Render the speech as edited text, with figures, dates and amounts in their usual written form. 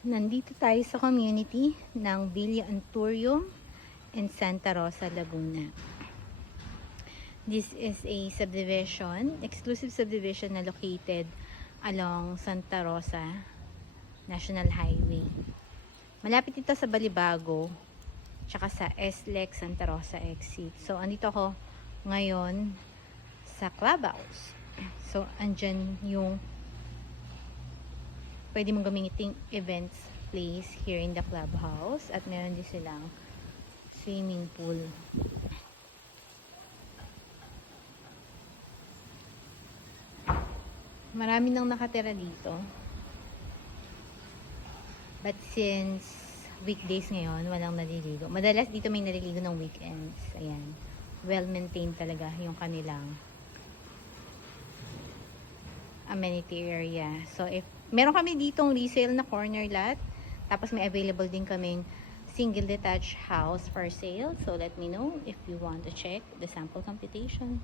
Nandito tayo sa community ng Villa Anturium in Santa Rosa, Laguna. This is a subdivision, exclusive subdivision na located along Santa Rosa National Highway. Malapit ito sa Balibago, tsaka sa SLEX Santa Rosa exit. So, andito ako ngayon sa clubhouse. So, andyan yung pwede mong gamitin events place here in the clubhouse. At meron din silang swimming pool. Marami nang nakatira dito. But since weekdays ngayon, walang naliligo. Madalas dito may naliligo ng weekends. Ayan. Well-maintained talaga yung kanilang amenity area. So, if meron kami ditong resale na corner lot, tapos may available din kaming single detached house for sale. So, let me know if you want to check the sample computation.